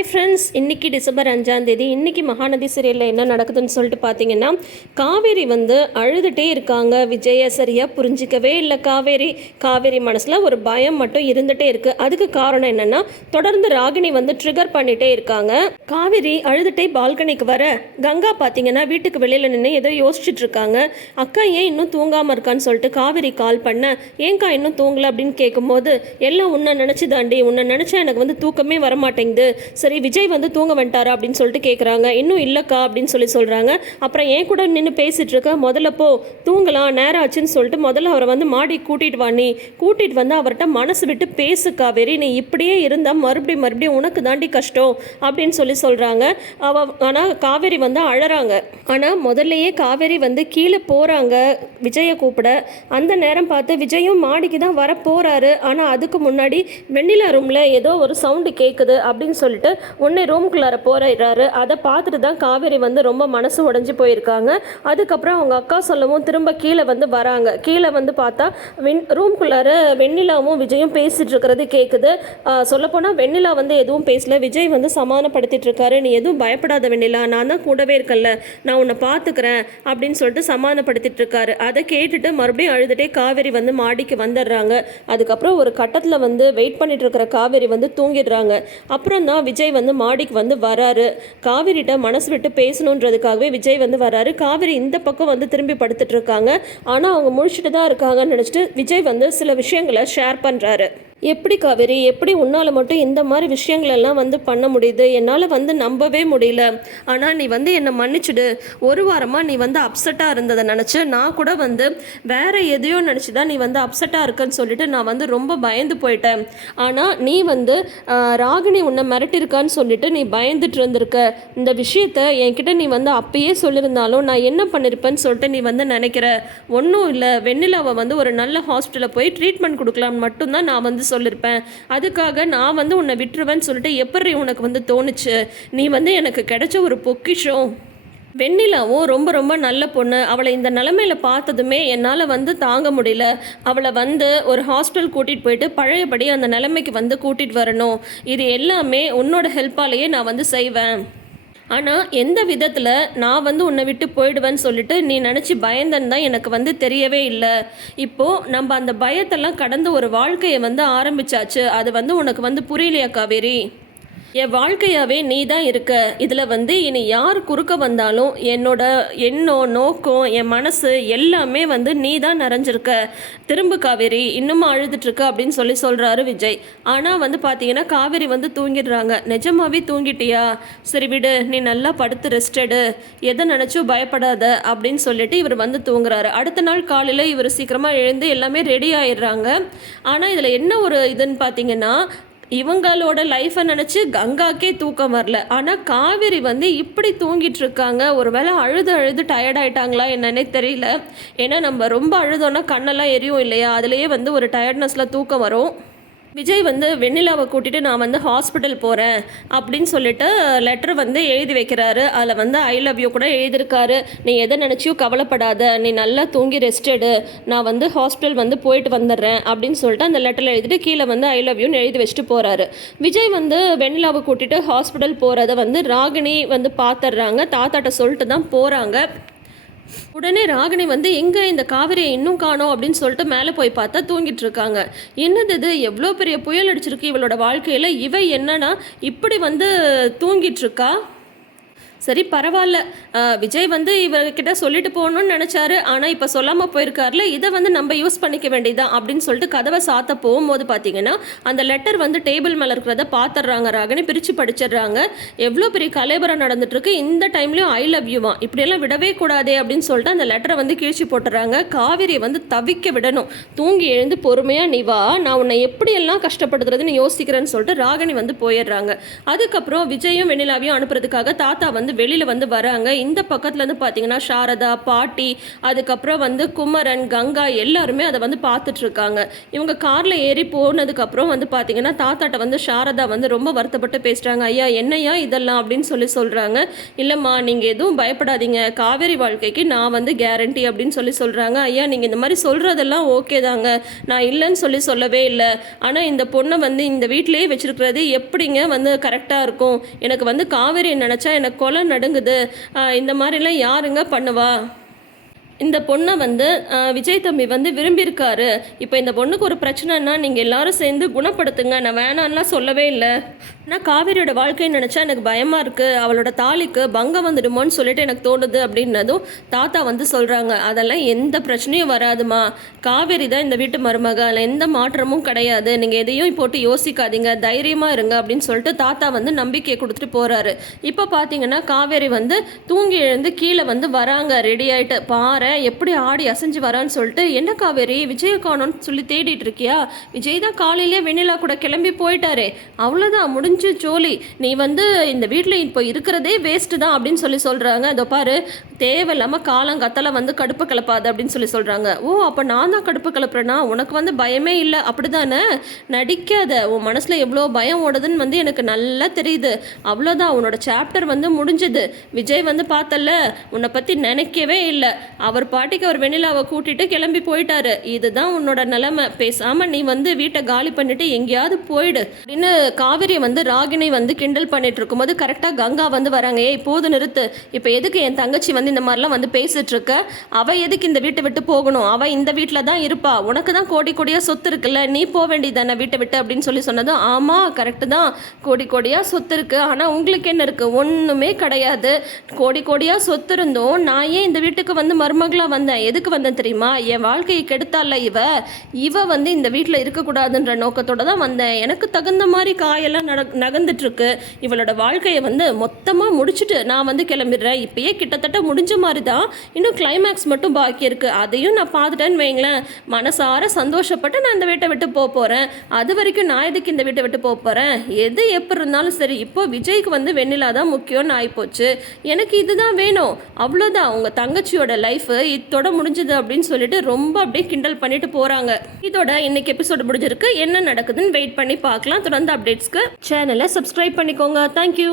Hi friends இன்னைக்கு December அஞ்சாம் தேதி இன்னைக்கு மகாநதி சீரியலில் என்ன நடக்குதுன்னு சொல்லிட்டு பார்த்தீங்கன்னா காவேரி வந்து அழுதுகிட்டே இருக்காங்க. விஜய சரியாக புரிஞ்சிக்கவே இல்லை காவேரி. காவேரி மனசில் ஒரு பயம் மட்டும் இருந்துகிட்டே இருக்குது அதுக்கு காரணம் என்னென்னா தொடர்ந்து ராகினி வந்து ட்ரிகர் பண்ணிகிட்டே இருக்காங்க. காவேரி அழுதுகிட்டே பால்கனிக்கு வர கங்கா பார்த்தீங்கன்னா வீட்டுக்கு வெளியில் நின்று ஏதோ யோசிச்சுட்டு இருக்காங்க. அக்கா ஏன் இன்னும் தூங்காமல் இருக்கான்னு சொல்லிட்டு காவேரி கால் பண்ண ஏன்க்கா இன்னும் தூங்கல அப்படின்னு கேட்கும்போது எல்லாம் உன்னை நினச்சி தாண்டி உன்னை நினச்சா எனக்கு வந்து தூக்கமே வர மாட்டேங்குது சரி விஜய் வந்து தூங்க வந்துட்டாரா அப்படின்னு சொல்லிட்டு கேட்குறாங்க இன்னும் இல்லைக்கா அப்படின்னு சொல்லி சொல்கிறாங்க அப்புறம் ஏன் கூட நின்று பேசிகிட்டு இருக்க முதல்ல போ தூங்கலாம் நேரம் ஆச்சுன்னு சொல்லிட்டு முதல்ல அவரை வந்து மாடி கூட்டிகிட்டு வா நீ. கூட்டிகிட்டு வந்து அவர்கிட்ட மனசு விட்டு பேசுக்கா வெறி. நீ இப்படியே இருந்தால் மறுபடியும் மறுபடியும் உனக்கு தாண்டி கஷ்டம் அப்படின்னு சொல்லி சொல்கிறாங்க அவ ஆனால் காவேரி வந்து அழறாங்க. ஆனால் முதல்லையே காவேரி வந்து கீழே போகிறாங்க விஜயை கூப்பிட. அந்த நேரம் பார்த்து விஜயும் மாடிக்கு தான் வர போகிறாரு ஆனால் அதுக்கு முன்னாடி வெண்ணிலா ரூமில் ஏதோ ஒரு சவுண்டு கேட்குது அப்படின்னு சொல்லிட்டு உடனே ரூம்குள்ளார போகிறாரு அதை பார்த்துட்டு தான் காவேரி வந்து ரொம்ப மனசு உடஞ்சி போயிருக்காங்க. அதுக்கப்புறம் அவங்க அக்கா சொல்லவும் திரும்ப கீழே வந்து வராங்க. கீழே வந்து பார்த்தா வெண் ரூம்குள்ளார வெண்ணிலாவும் விஜயும் பேசிட்டு இருக்கிறது கேட்குது சொல்லப்போனால் வெண்ணிலா வந்து எதுவும் பேசல. விஜய் வந்து சமாதானப்படுத்திட்டு இருக்காரு. நீ எதுவும் பயப்படாத வெண்ணிலா. நான் தான் கூடவே இருக்கல்ல நான் உன்னை பார்த்துக்கிறேன் அப்படின்னு சொல்லிட்டு சமாதானப்படுத்திட்டு இருக்காரு. அதை கேட்டுட்டு மறுபடியும் அழுதுகிட்டே காவேரி வந்து மாடிக்கு வந்துடுறாங்க. அதுக்கப்புறம் ஒரு கட்டத்தில் வந்து வெயிட் பண்ணிட்டு இருக்கிற காவேரி வந்து தூங்கிடுறாங்க. அப்புறம் தான் விஜய் விஜய் வந்து மாடிக்கு வந்து வராரு. காவிரிட்ட மனசு விட்டு பேசணுன்றதுக்காகவே விஜய் வந்து வராரு. காவேரி இந்த பக்கம் வந்து திரும்பி படுத்துட்டு இருக்காங்க. ஆனால் அவங்க முழிச்சிட்டு தான் இருக்காங்கன்னு நினச்சிட்டு விஜய் வந்து சில விஷயங்களை ஷேர் பண்ணுறாரு எப்படி காவேரி எப்படி உன்னால் மட்டும் இந்த மாதிரி விஷயங்களெல்லாம் வந்து பண்ண முடியுது? என்னால் வந்து நம்பவே முடியல. ஆனால் நீ வந்து என்னை மன்னிச்சிடு. ஒரு வாரமாக நீ வந்து அப்செட்டாக இருந்ததை நினச்சி நான் கூட வந்து வேறு எதையோ நினச்சி தான் நீ வந்து அப்செட்டாக இருக்கன்னு சொல்லிட்டு நான் வந்து ரொம்ப பயந்து போயிட்டேன். ஆனால் நீ வந்து ராகினி உன்னை மிரட்டிருக்கான்னு சொல்லிட்டு நீ பயந்துட்டு இருந்திருக்க. இந்த விஷயத்த என்கிட்ட நீ வந்து அப்பயே சொல்லியிருந்தாலும் நான் என்ன பண்ணியிருப்பேன்னு சொல்லிட்டு நீ வந்து நினைக்கிற. ஒன்றும் இல்லை. வெண்ணிலாவை வந்து ஒரு நல்ல ஹாஸ்பிட்டலில் போய் ட்ரீட்மெண்ட் கொடுக்கலாம்னு மட்டும்தான் நான் வந்து சொல்லியிருப்பேன் அதுக்காக நான் வந்து உன்னை விட்டுருவேன்னு சொல்லிட்டு எப்படி உனக்கு வந்து தோணுச்சு? நீ வந்து எனக்கு கிடைச்ச ஒரு பொக்கிஷம். வெண்ணிலாவும் ரொம்ப ரொம்ப நல்ல பொண்ணு. அவளை இந்த நிலமையில பார்த்ததுமே என்னால் வந்து தாங்க முடியல. அவளை வந்து ஒரு ஹாஸ்டல் கூட்டிகிட்டு போயிட்டு பழையபடி அந்த நிலைமைக்கு வந்து கூட்டிகிட்டு வரணும். இது எல்லாமே உன்னோட ஹெல்ப்பாலேயே நான் வந்து செய்வேன். ஆனால் எந்த விதத்தில் நான் வந்து உன்னை விட்டு போயிடுவேன்னு சொல்லிட்டு நீ நினச்சி பயந்தன்னு தான் எனக்கு வந்து தெரியவே இல்லை. இப்போது நம்ம அந்த பயத்தெல்லாம் கடந்து ஒரு வாழ்க்கையை வந்து ஆரம்பிச்சாச்சு. அது வந்து உனக்கு வந்து புரியலையா காவேரி? என் வாழ்க்கையாவே நீ தான் இருக்க. இதில் வந்து இனி யார் குறுக்க வந்தாலும் என்னோட எண்ணம் நோக்கம் என் மனசு எல்லாமே வந்து நீ தான் நிறைஞ்சிருக்க. திரும்ப காவேரி இன்னும் அழுதுட்டுருக்க அப்படின்னு சொல்லி சொல்கிறாரு விஜய். ஆனால் வந்து பார்த்தீங்கன்னா காவேரி வந்து தூங்கிடுறாங்க. நிஜமாகவே தூங்கிட்டியா? சரி விடு நீ நல்லா படுத்து ரெஸ்ட் எடு. எதை நினச்சும் பயப்படாத அப்படின்னு சொல்லிட்டு இவர் வந்து தூங்குறாரு. அடுத்த நாள் காலையில் இவர் சீக்கிரமாக எழுந்து எல்லாமே ரெடி ஆயிடுறாங்க. ஆனால் இதில் என்ன ஒரு இதுன்னு பார்த்தீங்கன்னா இவங்களோட லைஃப்பை நினச்சி கங்காக்கே தூக்கம் வரல. ஆனால் காவேரி வந்து இப்படி தூங்கிட்டு இருக்காங்க. ஒருவேளை அழுது அழுது டயர்ட் ஆயிட்டாங்களா என்னன்னே தெரியல. ஏன்னா நம்ம ரொம்ப அழுதோன்னா கண்ணெல்லாம் எரியும் இல்லையா? அதுலேயே வந்து ஒரு டயர்ட்னஸில் தூக்கம் வரும். விஜய் வந்து வெண்ணிலாவை கூட்டிட்டு நான் வந்து ஹாஸ்பிட்டல் போகிறேன் அப்படின்னு சொல்லிட்டு லெட்டர் வந்து எழுதி வைக்கிறாரு. அதில் வந்து ஐ லவ் யூ கூட எழுதியிருக்காரு. நீ எதை நினச்சியோ கவலைப்படாத. நீ நல்லா தூங்கி ரெஸ்ட் எடு. நான் வந்து ஹாஸ்பிட்டல் வந்து போயிட்டு வந்துடுறேன் அப்படின்னு சொல்லிட்டு அந்த லெட்டரில் எழுதிட்டு கீழே வந்து ஐ லவ் யூன்னு எழுதி வச்சுட்டு போகிறாரு விஜய் வந்து வெண்ணிலாவை கூட்டிட்டு ஹாஸ்பிட்டல் போகிறத வந்து ராகினி வந்து பார்த்துட்றாங்க தாத்தாட்ட சொல்லிட்டு தான் போகிறாங்க உடனே ராகினி வந்து எங்கே இந்த காவிரியை இன்னும் காணோம்? அப்படின்னு சொல்லிட்டு மேலே போய் பார்த்தா தூங்கிட்டு இருக்காங்க. என்னது இது? எவ்வளோ பெரிய புயல் அடிச்சிருக்கு இவளோட வாழ்க்கையில்? இவ என்னன்னா இப்படி வந்து தூங்கிட்டு இருக்கா? சரி பரவாயில்ல விஜய் வந்து இவர்கிட்ட சொல்லிட்டு போகணும்னு நினச்சாரு. ஆனால் இப்போ சொல்லாமல் போயிருக்காருல இதை வந்து நம்ம யூஸ் பண்ணிக்க வேண்டியதான் அப்படின்னு சொல்லிட்டு கதவை சாத்த போகும்போது பார்த்தீங்கன்னா அந்த லெட்டர் வந்து டேபிள் மேலே இருக்கிறத பார்த்துட்றாங்க ராகினி. பிரித்து படிச்சிடுறாங்க எவ்வளோ பெரிய கலைபரம் நடந்துட்டுருக்கு இந்த டைம்லையும் ஐ லவ் யூவா இப்படியெல்லாம் விடவே கூடாதே அப்படின்னு சொல்லிட்டு அந்த லெட்டரை வந்து கிழிச்சு போட்டுறாங்க காவிரி வந்து தவிக்க விடணும். தூங்கி எழுந்து பொறுமையாக நீ வா. நான் உன்னை எப்படியெல்லாம் கஷ்டப்படுத்துறதுன்னு யோசிக்கிறேன்னு சொல்லிட்டு ராகினி வந்து போயிடுறாங்க அதுக்கப்புறம் விஜயும் வெண்ணிலாவையும் அனுப்புறதுக்காக தாத்தா வந்து வந்து வெளியில் வந்து வராங்க. இந்த பக்கத்தில் வந்து பார்த்தீங்கன்னா சாரதா பாட்டி அதுக்கப்புறம் வந்து குமரன் கங்கா எல்லாருமே அதை வந்து பார்த்துட்ருக்காங்க இவங்க காரில் ஏறி போனதுக்கப்புறம் வந்து பார்த்தீங்கன்னா தாத்தாட்ட வந்து சாரதா வந்து ரொம்ப வருத்தப்பட்டு பேசுகிறாங்க ஐயா என்னையா இதெல்லாம்? அப்படின்னு சொல்லி சொல்கிறாங்க இல்லைம்மா நீங்கள் எதுவும் பயப்படாதீங்க. காவேரி வாழ்க்கைக்கு நான் வந்து கேரண்டி அப்படின்னு சொல்லி சொல்கிறாங்க ஐயா நீங்கள் இந்த மாதிரி சொல்கிறதெல்லாம் ஓகே தாங்க. நான் இல்லைன்னு சொல்லி சொல்லவே இல்லை. ஆனால் இந்த பொண்ணை வந்து இந்த வீட்டிலேயே வச்சுருக்கிறது எப்படிங்க வந்து கரெக்டாக இருக்கும்? எனக்கு வந்து காவேரி நினச்சா எனக்கு கொலை நடுங்குது? இந்த மாதிரிலாம் யாருங்க பண்ணுவா? இந்த பொண்ணை வந்து விஜய் தம்பி வந்து விரும்பியிருக்காரு. இப்போ இந்த பொண்ணுக்கு ஒரு பிரச்சனைனா நீங்கள் எல்லாரும் சேர்ந்து குணப்படுத்துங்க. நான் வேணான்லாம் சொல்லவே இல்லை. நான் காவேரியோட வாழ்க்கையை நினச்சா எனக்கு பயமாக இருக்குது அவளோட தாலிக்கு பங்கம் வந்துடுமோன்னு சொல்லிட்டு எனக்கு தோணுது அப்படின்னதும் தாத்தா வந்து சொல்கிறாங்க அதெல்லாம் எந்த பிரச்சனையும் வராதுமா. காவேரி தான் இந்த வீட்டு மருமக. அதில் எந்த மாற்றமும் கிடையாது. நீங்கள் எதையும் போட்டு யோசிக்காதீங்க. தைரியமாக இருங்க அப்படின்னு சொல்லிட்டு தாத்தா வந்து நம்பிக்கையை கொடுத்துட்டு போகிறாரு இப்போ பார்த்தீங்கன்னா காவேரி வந்து தூங்கி எழுந்து கீழே வந்து வராங்க. ரெடி ஆகிட்டு பாரு எப்படி ஆடி அசைஞ்சு வரான்னு சொல்லிட்டு என்ன காவேரி? விஜயகானோன்னு சொல்லி தேடிட்டு இருக்கியா? விஜய் தான் காலையிலேயே வெண்ணிலா கூட கிளம்பி போயிட்டாரே. அவ்வளோதான் முடிஞ்சு ஜோலி. நீ வந்து இந்த வீட்டில் இப்போ இருக்கிறதே வேஸ்ட்டு தான் அப்படின்னு சொல்லி சொல்கிறாங்க அதோ பாரு தேவையில்லாமல் காலங்கத்தல வந்து கடுப்பு கிளப்பாது அப்படின்னு சொல்லி சொல்கிறாங்க ஓ அப்போ நான் தான் கடுப்பு கிளப்புறேன்னா உனக்கு வந்து பயமே இல்லை. அப்படி தானே நடிக்காத. உன் மனசில் எவ்வளோ பயம் ஓடுதுன்னு வந்து எனக்கு நல்லா தெரியுது. அவ்வளோதான் உன்னோட சாப்டர் வந்து முடிஞ்சது. விஜய் வந்து பார்த்தல்ல உன்னை பற்றி நினைக்கவே இல்லை. அவர் பாட்டிக்கு அவர் வெண்ணிலாவை கூட்டிகிட்டு கிளம்பி போயிட்டாரு. இதுதான் உன்னோட நிலைமை. பேசாமல் நீ வந்து வீட்டை காலி பண்ணிட்டு எங்கேயாவது போயிடு. அப்படின்னு காவிரியை வந்து ராகினி வந்து கிண்டல் பண்ணிட்டு இருக்கும்போது கரெக்டாக கங்கா வந்து வராங்க. ஏய் போது நிறுத்து. இப்போ எதுக்கு என் தங்கச்சி வந்து இந்த மாதிரிலாம் வந்து பேசிட்டு இருக்க அவ எதுக்கு இந்த வீட்டை விட்டு போகணும்? அவ இந்த வீட்டில் தான் இருப்பா. உனக்கு தான் கோடி கோடியாக சொத்து இருக்குல்ல? நீ போக வேண்டியதானே வீட்டை விட்டு அப்படின்னு சொல்லி சொன்னதும் ஆமாம் கரெக்டு தான். கோடி கோடியாக சொத்து இருக்கு. ஆனால் உங்களுக்கு என்ன இருக்கு? ஒன்றுமே கிடையாது. கோடி கோடியாக சொத்து இருந்தும் நான் ஏன் இந்த வீட்டுக்கு வந்து மருமகளாக வந்தேன்? எதுக்கு வந்தேன் தெரியுமா? என் வாழ்க்கையை கெடுத்தால இவ? இவ வந்து இந்த வீட்டில் இருக்கக்கூடாதுன்ற நோக்கத்தோட தான் வந்தேன். எனக்கு தகுந்த மாதிரி காயெல்லாம் நட நகர்ந்துட்டுருக்கு. இவளோட வாழ்க்கையை வந்து மொத்தமாக முடிச்சுட்டு நான் வந்து கிளம்பிடுறேன். இப்பயே கிட்டத்தட்ட முடிஞ்ச மாதிரி தான் இன்னும் கிளைமேக்ஸ் மட்டும் பாக்கி இருக்குது அதையும் நான் பார்த்துட்டேன்னு வைங்களேன். மனசார சந்தோஷப்பட்டு நான் இந்த வீட்டை விட்டு போக போகிறேன் அது வரைக்கும் நான் எதுக்கு இந்த வீட்டை விட்டு போக போகிறேன் எது எப்படி இருந்தாலும் சரி இப்போ விஜய்க்கு வந்து வெண்ணிலா தான் முக்கியம்னு ஆகிப்போச்சு எனக்கு இதுதான் வேணும். அவ்வளோதான் உங்கள் தங்கச்சியோட லைஃப் இதோட முடிஞ்சது அப்படின்னு சொல்லிட்டு ரொம்ப அப்படியே கிண்டல் பண்ணிட்டு போகிறாங்க இதோட இன்னைக்கு எபிசோடு முடிஞ்சிருக்கு. என்ன நடக்குதுன்னு வெயிட் பண்ணி பார்க்கலாம். தொடர்ந்து அப்டேட்ஸ்க்கு சேனலை சப்ஸ்கிரைப் பண்ணிக்கோங்க. தேங்க்யூ